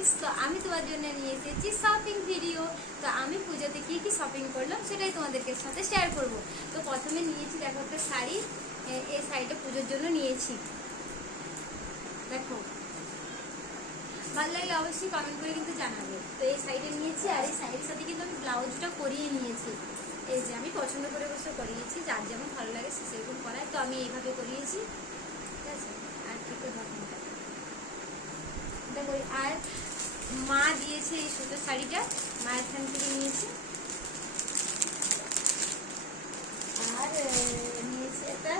Friends, তো আমি তোমার জন্য নিয়ে এসেছি শপিং ভিডিও। তো আমি পুজোতে কি কি শপিং করলাম সেটাই তোমাদেরকে সাথে শেয়ার করব। তো প্রথমে নিয়েছি দেখো একটা শাড়ি, এই শাড়িটা পুজোর জন্য নিয়েছি। দেখো ভালো লাগলে অবশ্যই কমেন্ট করে কিন্তু জানাবে। তো এই শাড়িটা নিয়েছি, আর এই শাড়ির সাথে কিন্তু আমি ব্লাউজটা করিয়ে নিয়েছি। এই যে আমি পছন্দ করে বসে করিয়েছি, যার যেমন ভালো লাগে সে সেরকম করায়, তো আমি এইভাবে করিয়েছি। ঠিক আছে, আর কি করে দেখো, আর মা দিয়েছে এই সুতোর শাড়িটা, মায়ের এখান থেকে নিয়েছি। আর নিয়েছি একটা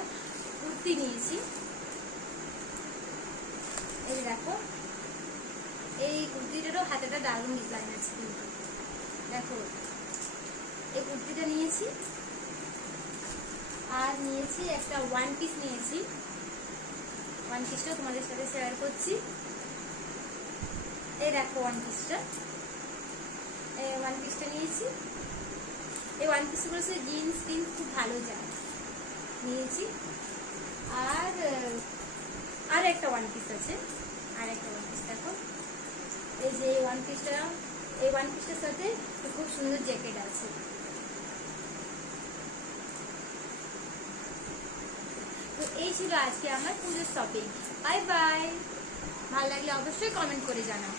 কুর্তি নিয়েছি। এই দেখো, এই কুর্তিটারও হাতেটা দারুণ ডিজাইন আছে কিন্তু। দেখো এই কুর্তিটা নিয়েছি, আর নিয়েছি একটা ওয়ান পিস নিয়েছি। ওয়ান পিসটা তোমাদের সাথে শেয়ার করছি। এই দেখো ওয়ান পিসটা নিয়েছি। এই ওয়ান পিসগুলো সে জিন্স টিন্স খুব ভালো যায়, নিয়েছি। আর একটা ওয়ান পিস আছে, আর একটা ওয়ান পিস দেখো। এই যে এই ওয়ান পিসটার সাথে খুব সুন্দর জ্যাকেট আছে। তো এই ছিল আজকে আমার পুজোর শপিং। Bye bye. ভালো লাগলে অবশ্যই কমেন্ট করে জানাও।